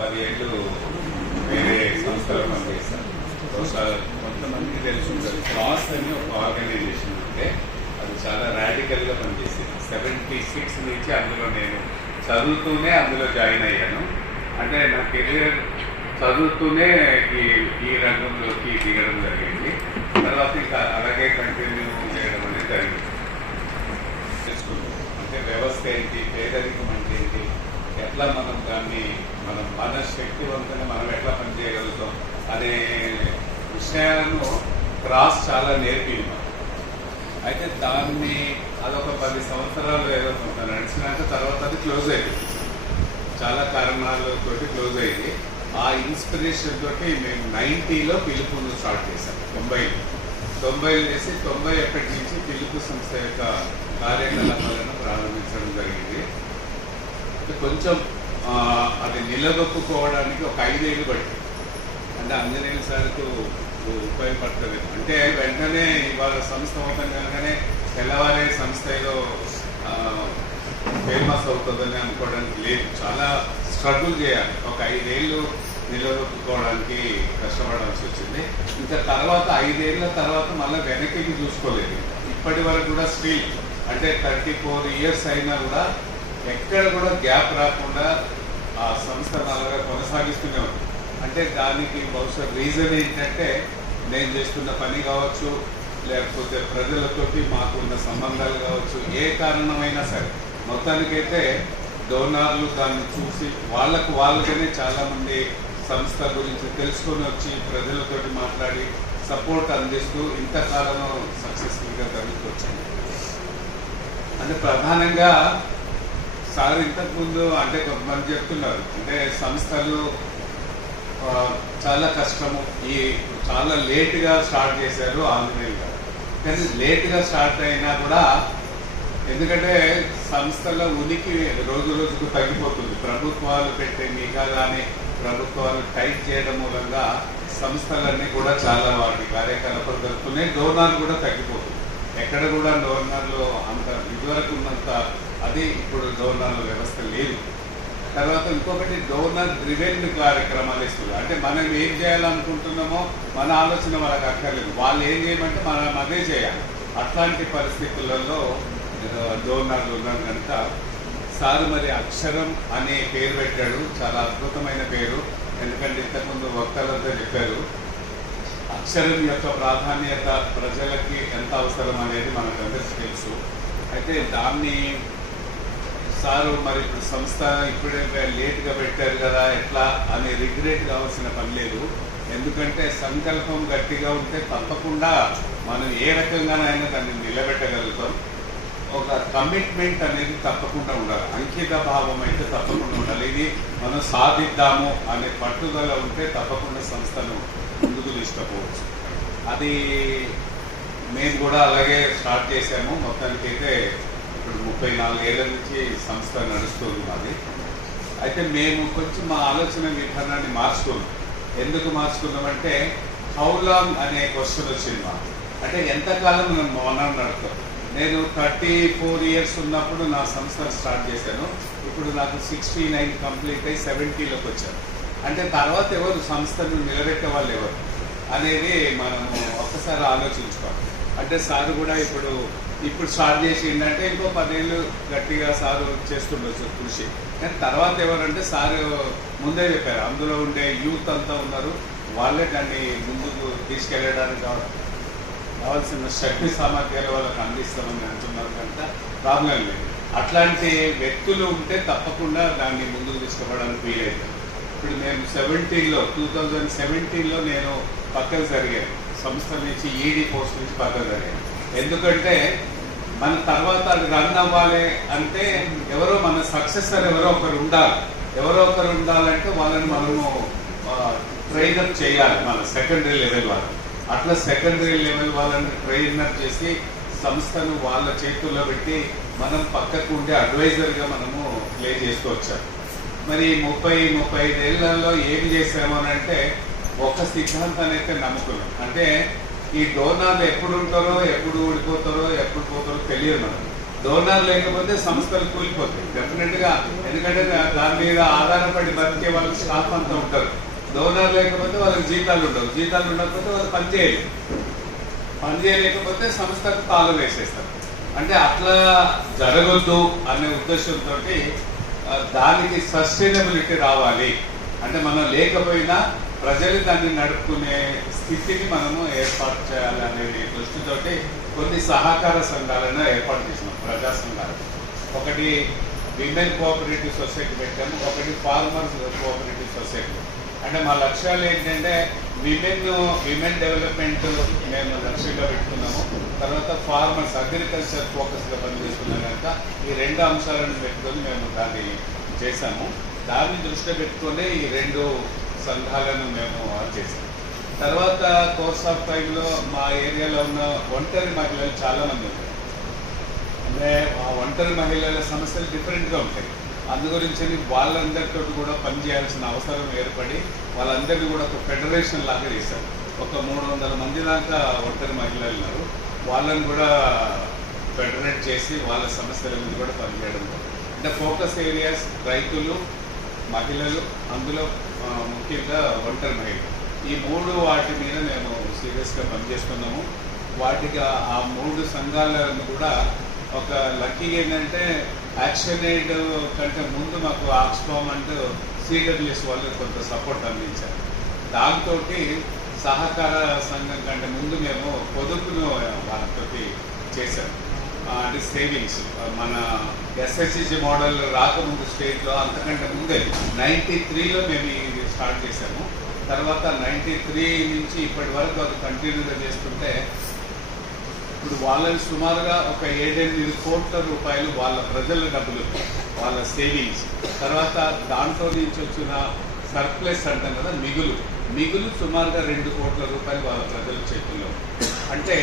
పది ఏళ్ళు వేరే సంస్థలో పనిచేశాను కొంతమందికి తెలిసి ఉంటుంది క్లాస్ అని ఒక ఆర్గనైజేషన్ ఉంటే అది చాలా radical గా పనిచేసింది. సెవెంటీ సిక్స్ నుంచి అందులో నేను చదువుతూనే అందులో జాయిన్ అయ్యాను. అంటే నా కెరీర్ చదువుతూనే ఈ ఈ రంగంలోకి దిగడం జరిగింది. తర్వాత ఇంకా అలాగే కంటిన్యూ చేయడం అనేది జరిగింది. అంటే వ్యవస్థ ఏంటి? పేదరికం ఎట్లా మనం దాన్ని మనం మన శక్తివంతంగా మనం ఎట్లా పనిచేయగలుగుతాం అనే విషయాలను క్రాస్ చాలా నేర్పింది. అయితే దాన్ని అదొక పది సంవత్సరాలు ఏదో కొంత నడిచినాక తర్వాత అది క్లోజ్ అయింది. చాలా కారణాలతో క్లోజ్ అయింది. ఆ ఇన్స్పిరేషన్ తోటి మేము నైన్టీలో పిలుపును స్టార్ట్ చేశాం తొంభైలో. తొంభైలు చేసి తొంభై ఒకటి నుంచి పిలుపు సంస్థ యొక్క కార్యకలాపాలను ప్రారంభించడం జరిగింది. అంటే కొంచెం అది నిలదొక్కుకోవడానికి ఒక ఐదేళ్ళు పట్టింది. అంటే ఆంజనేయుల సార్కు ఉపయోగపడుతుంది అంటే వెంటనే ఇవాళ సంస్థ అవుతాగానే తెల్లవారే సంస్థ ఏదో ఫేమస్ అవుతుందని అనుకోవడానికి లేదు. చాలా స్ట్రగుల్ చేయాలి. ఒక ఐదేళ్ళు నిలదొక్కుకోవడానికి కష్టపడాల్సి వచ్చింది. ఇంకా తర్వాత ఐదేళ్ళ తర్వాత మళ్ళీ వెనక్కి చూసుకోలేదు. ఇప్పటి వరకు కూడా స్టిల్ అంటే థర్టీ ఫోర్ ఇయర్స్ అయినా కూడా ఎక్కడ కూడా గ్యాప్ రాకుండా ఆ సంస్థ అలాగా కొనసాగిస్తూనే ఉంది. అంటే దానికి బహుశా రీజన్ ఏంటంటే నేను చేస్తున్న పని కావచ్చు లేకపోతే ప్రజలతోటి మాకున్న సంబంధాలు కావచ్చు ఏ కారణమైనా సరే. మొత్తానికైతే డోనార్లు దాన్ని చూసి వాళ్ళకు వాళ్ళకనే చాలా మంది సంస్థ గురించి తెలుసుకొని వచ్చి ప్రజలతోటి మాట్లాడి సపోర్ట్ అందిస్తూ ఇంతకాలం సక్సెస్ఫుల్గా జరుగుతూ వచ్చింది. అంటే ప్రధానంగా సార్ ఇంతకు ముందు అంటే కొంతమంది చెప్తున్నారు అంటే సంస్థలు చాలా కష్టము. ఈ చాలా లేట్గా స్టార్ట్ చేశారు ఆంజనేయులు గారు. కానీ లేట్గా స్టార్ట్ అయినా కూడా ఎందుకంటే సంస్థల ఉనికి రోజు రోజుకు తగ్గిపోతుంది. ప్రభుత్వాలు పెట్టే నిఘా కానీ ప్రభుత్వాలు టైట్ చేయడం మూలంగా సంస్థలన్నీ కూడా చాలా వాటి కార్యకలాపాలు జరుపుతున్నాయి డోనార్ కూడా తగ్గిపోతుంది ఎక్కడ కూడా డోనార్లు అంత ఇదివరకు ఉన్నంత అది ఇప్పుడు డోనార్ల వ్యవస్థ లేదు. తర్వాత ఇంకొకటి గవర్నర్ డ్రివెన్ కార్యక్రమాలు ఇస్తున్నారు అంటే మనం ఏం చేయాలనుకుంటున్నామో మన ఆలోచన వాళ్ళకి అక్కర్లేదు. వాళ్ళు ఏం చేయమంటే మనం అదే చేయాలి. అట్లాంటి పరిస్థితులలో గవర్నర్లు ఉన్నారు కనుక సారు మరి అక్షరం అనే పేరు పెట్టాడు. చాలా అద్భుతమైన పేరు. ఎందుకంటే ఇంతకుముందు వక్తలంతా చెప్పారు అక్షరం యొక్క ప్రాధాన్యత ప్రజలకి ఎంత అవసరం అనేది మనకందరికీ తెలుసు. అయితే దాన్ని సారు మరి ఇప్పుడు సంస్థ ఇప్పుడే లేట్గా పెట్టారు కదా ఎట్లా అని రిగ్రెట్ కావాల్సిన పని లేదు. ఎందుకంటే సంకల్పం గట్టిగా ఉంటే తప్పకుండా మనం ఏ రకంగానైనా దాన్ని నిలబెట్టగలుగుతాం. ఒక కమిట్మెంట్ అనేది తప్పకుండా ఉండాలి. అంకిత భావం అయితే తప్పకుండా ఉండాలి. ఇది మనం సాధిద్దాము అనే పట్టుదల ఉంటే తప్పకుండా సంస్థను ముందుకు తీసుకపోవచ్చు. అది మేము కూడా అలాగే స్టార్ట్ చేసాము మొత్తానికి అయితే ఇప్పుడు ముప్పై నాలుగేళ్ళ నుంచి సంస్థ నడుస్తుంది మాది. అయితే మేము కొంచెం మా ఆలోచన విధానాన్ని మార్చుకున్నాం. ఎందుకు మార్చుకున్నామంటే హౌ లాంగ్ అనే క్వశ్చన్ వచ్చింది మాకు. అంటే ఎంతకాలం మనం మౌనం నడుపుతాం. నేను థర్టీ ఫోర్ ఇయర్స్ ఉన్నప్పుడు నా సంస్థ స్టార్ట్ చేశాను. ఇప్పుడు నాకు సిక్స్టీ నైన్ కంప్లీట్ అయ్యి సెవెంటీలోకి వచ్చాను. అంటే తర్వాత ఎవరు సంస్థను నిలబెట్టే వాళ్ళు ఎవరు అనేది మనము ఒక్కసారి ఆలోచించుకోవాలి. అంటే సార్ కూడా ఇప్పుడు ఇప్పుడు స్టార్ట్ చేసి ఏంటంటే ఇంకో పదేళ్ళు గట్టిగా సారు చేస్తుండొచ్చు కృషి. కానీ తర్వాత ఎవరంటే సార్ ముందే చెప్పారు. అందులో ఉండే యూత్ అంతా ఉన్నారు. వాళ్ళే దాన్ని ముందుకు తీసుకెళ్ళడానికి కావాల్సిన శక్తి సామర్థ్యాలు వాళ్ళకి అందిస్తామని అంటున్నారు కనుక ప్రాబ్లం లేదు. అట్లాంటి వ్యక్తులు ఉంటే తప్పకుండా దాన్ని ముందుకు తీసుకుపోవడానికి వీలైంది. ఇప్పుడు నేను సెవెంటీన్లో టూ థౌజండ్ సెవెంటీన్లో నేను పక్కన జరిగాను. సంస్థ నుంచి ఈడీ పోస్ట్ నుంచి పక్కన జరిగాను. ఎందుకంటే మన తర్వాత అది రన్ అవ్వాలి అంటే ఎవరో మన సక్సెసర్ ఎవరో ఒకరు ఉండాలి. ఎవరో ఒకరు ఉండాలంటే వాళ్ళని మనము ట్రైనప్ చేయాలి మన సెకండరీ లెవెల్ వాళ్ళు అట్లా సెకండరీ లెవెల్ వాళ్ళని ట్రైనప్ చేసి సంస్థను వాళ్ళ చేతుల్లో పెట్టి మనం పక్కకు ఉండే అడ్వైజర్గా మనము ప్లే చేస్తూ వచ్చాం. మరి ముప్పై ముప్పై ఐదేళ్ళలో ఏం చేసాము అని అంటే ఒక సిద్ధాంతాన్ని అయితే నమ్ముకున్నాం. అంటే ఈ డోనాలు ఎప్పుడు ఉంటారో ఎప్పుడు ఊడిపోతారో తెలియదు మనకు. డోనర్ లేకపోతే సంస్థలు కూలిపోతాయి డెఫినెట్గా. ఎందుకంటే దాని మీద ఆధారపడి బతికే వాళ్ళకి స్టాఫ్ అంతా ఉంటారు. డోనర్ లేకపోతే వాళ్ళకి జీతాలు ఉండవు. జీతాలు ఉండకపోతే వాళ్ళు పనిచేయలేదు పనిచేయలేకపోతే సంస్థకు తాళం వేసేస్తారు. అంటే అట్లా జరగొద్దు అనే ఉద్దేశంతో దానికి సస్టైనబిలిటీ రావాలి. అంటే మనం లేకపోయినా ప్రజలు దాన్ని నడుపుకునే స్థితిని మనము ఏర్పాటు చేయాలి అనే దృష్టితోటి కొన్ని సహకార సంఘాలను ఏర్పాటు చేసినాం ప్రజా సంఘాలు. ఒకటి విమెన్ కోఆపరేటివ్ సొసైటీ పెట్టాము ఒకటి ఫార్మర్స్ కోఆపరేటివ్ సొసైటీ. అంటే మా లక్ష్యాలు ఏంటంటే విమెన్ విమెన్ డెవలప్మెంట్ మేము లక్ష్యంగా పెట్టుకున్నాము. తర్వాత ఫార్మర్స్ అగ్రికల్చర్ ఫోకస్గా పనిచేస్తున్నాం కనుక ఈ రెండు అంశాలను పెట్టుకొని మేము దాన్ని చేశాము. దాన్ని దృష్టిలో పెట్టుకొని ఈ రెండు సంఘాలను మేము చేశాము. తర్వాత కోర్స్ ఆఫ్ టైంలో మా ఏరియాలో ఉన్న ఒంటరి మహిళలు చాలా మంది అంటే ఆ ఒంటరి మహిళల సమస్యలు డిఫరెంట్గా ఉంటాయి. అందు గురించి వాళ్ళందరితో కూడా పనిచేయాల్సిన అవసరం ఏర్పడి వాళ్ళందరినీ కూడా ఒక ఫెడరేషన్ లాగా చేశారు. ఒక మూడు వందల మంది దాకా ఒంటరి మహిళలు ఉన్నారు. వాళ్ళని కూడా ఫెడరేట్ చేసి వాళ్ళ సమస్యల మీద కూడా పనిచేయడం అంటే ఫోకస్ ఏరియాస్ రైతులు మహిళలు అందులో ముఖ్యంగా ఒంటరి మహిళలు. ఈ మూడు వాటి మీద మేము సీరియస్గా పనిచేస్తున్నాము. వాటికి ఆ- మూడు సంఘాలను కూడా ఒక లక్కీ ఏంటంటే యాక్షన్ ఎయిడ్ కంటే ముందు మాకు ఆక్స్ఫామ్ అంటూ సిడబ్ల్యూఎస్ వాళ్ళు కొంత సపోర్ట్ అందించారు. దాంతో సహకార సంఘం కంటే ముందు మేము పొదుపును వాళ్ళతో చేశాం. అంటే సేవింగ్స్. మన ఎస్ఎస్సిసి మోడల్ రాకముందు స్టేట్లో అంతకంటే ముందే నైంటీ త్రీలో మేము స్టార్ట్ చేశాము. తర్వాత నైంటీ త్రీ నుంచి ఇప్పటి వరకు అది కంటిన్యూగా చేస్తుంటే ఇప్పుడు వాళ్ళని సుమారుగా ఒక ఏడెనిమిది కోట్ల రూపాయలు వాళ్ళ ప్రజల డబ్బులు వాళ్ళ సేవింగ్స్ తర్వాత దాంట్లో నుంచి వచ్చిన సర్ప్లెస్ అంటాం కదా మిగులు. మిగులు సుమారుగా రెండు కోట్ల రూపాయలు వాళ్ళ ప్రజల చేతుల్లో. అంటే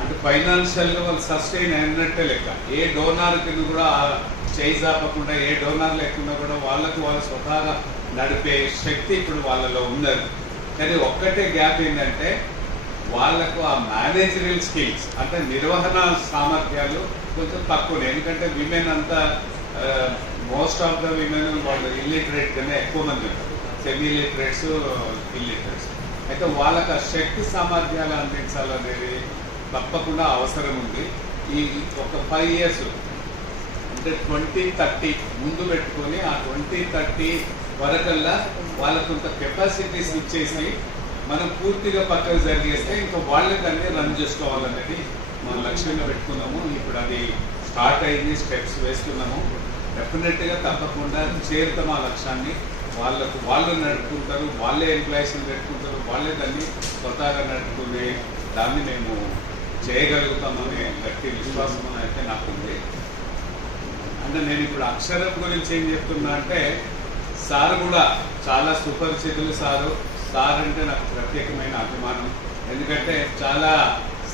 అంటే ఫైనాన్షియల్గా వాళ్ళు సస్టైన్ అయినట్టే లెక్క. ఏ డోనార్కి కూడా చేయి జాపకుండా ఏ డోనార్ లేకుండా కూడా వాళ్ళకు వాళ్ళ స్వతహాగా నడిపే శక్తి ఇప్పుడు వాళ్ళలో ఉన్నది. కానీ ఒక్కటే గ్యాప్ ఏంటంటే వాళ్ళకు ఆ మేనేజరియల్ స్కిల్స్ అంటే నిర్వహణ సామర్థ్యాలు కొంచెం తక్కువ ఎందుకంటే విమెన్ అంతా మోస్ట్ ఆఫ్ ద విమెన్ వాళ్ళు ఇల్లిటరేట్ కన్నా ఎక్కువ మంది ఉంటారు. సెమీ లిటరేట్స్ ఇల్లిటరేట్స్ అయితే వాళ్ళకు ఆ శక్తి సామర్థ్యాలు అందించాలనేది తప్పకుండా అవసరం ఉంది. ఈ ఒక ఫైవ్ ఇయర్స్ అంటే ట్వంటీ థర్టీ ముందు పెట్టుకొని ఆ ట్వంటీ థర్టీ వరకల్లా వాళ్ళకు కొంత కెపాసిటీస్ ఇచ్చేసి మనం పూర్తిగా పక్కకు జరిగేస్తే ఇంకా వాళ్ళే దాన్ని రన్ చేసుకోవాలనేది మన లక్ష్యంగా పెట్టుకున్నాము. ఇప్పుడు అది స్టార్ట్ అయింది స్టెప్స్ వేస్తున్నాము. డెఫినెట్గా తప్పకుండా చేరుతాం ఆ లక్ష్యాన్ని. వాళ్ళకు వాళ్ళు నడుపుకుంటారు వాళ్ళే ఎంప్లాయీస్ని పెట్టుకుంటారు వాళ్ళే దాన్ని స్వతహాగా నడుపుకునే దాన్ని మేము చేయగలుగుతామనే గట్టి విశ్వాసం అయితే నాకుంది. అంటే నేను ఇప్పుడు అక్షరం గురించి ఏం చెప్తున్నా అంటే సార్ కూడా చాలా సుపరిచితులు సారు. సార్ అంటే నాకు ప్రత్యేకమైన అభిమానం. ఎందుకంటే చాలా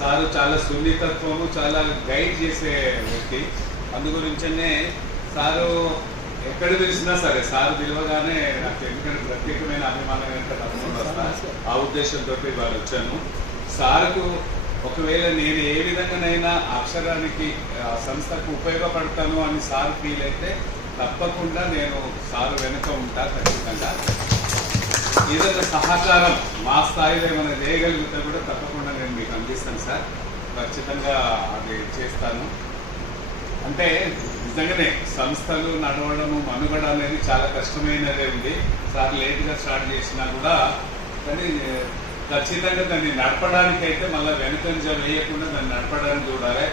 సారు చాలా సున్నితత్వము చాలా గైడ్ చేసే వ్యక్తి. అందుగురించనే సారు ఎక్కడ పిలిచినా సరే సార్ పిలవగానే నాకు ఎందుకంటే ప్రత్యేకమైన అభిమానం అంటే ఆ ఉద్దేశంతో వారు వచ్చాను. సార్కు ఒకవేళ నేను ఏ విధంగానైనా అక్షరానికి సంస్థకు ఉపయోగపడతాను అని సార్ ఫీల్ అయితే తప్పకుండా నేను సార్ వెనుక ఉంటా ఖచ్చితంగా. ఏదైనా సహకారం మా స్థాయిలో ఏమైనా చేయగలిగితే కూడా తప్పకుండా నేను మీకు అందిస్తాను సార్. ఖచ్చితంగా అది చేస్తాను. అంటే నిజంగానే సంస్థలు నడవడము మనుగడ అనేది చాలా కష్టమైనదే ఉంది. సార్ లేట్గా స్టార్ట్ చేసినా కూడా కానీ ఖచ్చితంగా దాన్ని నడపడానికి అయితే మళ్ళీ వెనుకంజ వేయకుండా దాన్ని నడపడానికి చూడాలి.